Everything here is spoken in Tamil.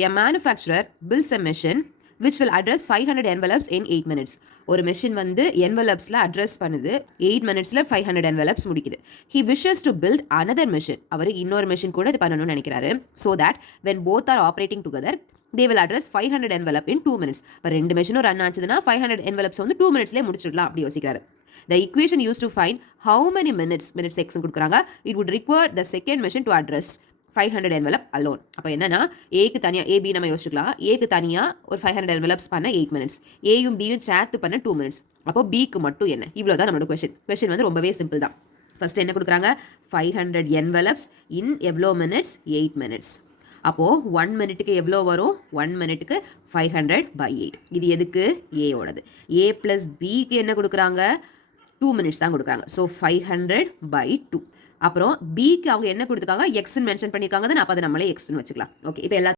A manufacturer builds a machine which will address 500 envelopes in 8 minutes. ஒரு மெஷின் வந்து envelopesல அட்ரஸ் பண்ணுது 8 minutesல 500 envelopes முடிக்குது. He wishes to build another machine. அவர் இன்னொரு மெஷின் கூட இது பண்ணணும்னு நினைக்கிறாரு. So that when both are operating together, they will address 500 envelope in 2 minutes. இப்போ ரெண்டு மெஷினும் ரன் ஆச்சுதுன்னா 500 envelopes வந்து 2 minutesலேயே முடிச்சிடலாம் அப்படி யோசிக்கிறாரு. The equation used to find how many minutes x கொடுக்குறாங்க, it would require the second machine to address 500 envelope alone. அப்போ என்னன்னா ஏக்கு தனியாக ஏபி நம்ம யோசிச்சுக்கலாம். ஏக்கு தனியாக ஒரு 500 envelopes பண்ண 8 minutes, ஏயும் பியும் சேர்த்து பண்ண 2 minutes. அப்போ பிக்கு மட்டும் என்ன, இவ்வளோ தான் நம்மளோட கொஸ்டின் வந்து ரொம்பவே சிம்பிள் தான். ஃபர்ஸ்ட் என்ன கொடுக்குறாங்க, 500 envelopes இன் எவ்வளோ மினிட்ஸ், 8 minutes. அப்போது 1 minute எவ்வளோ வரும், 1 minute 500/8. இது எதுக்கு, ஏயோடது. ஏ ப்ளஸ் பிக்கு என்ன கொடுக்குறாங்க, 2 minutes தான் கொடுக்குறாங்க. ஸோ 500/2. அப்புறம் பிக்கு அவங்க என்ன கொடுத்துருக்காங்க, எக்ஸ்ன்னு மென்ஷன் பண்ணியிருக்காங்க. அப்போ அதை நம்மளே எக்ஸ்ன்னு வச்சுக்கலாம். ஓகே, இப்போ எல்லா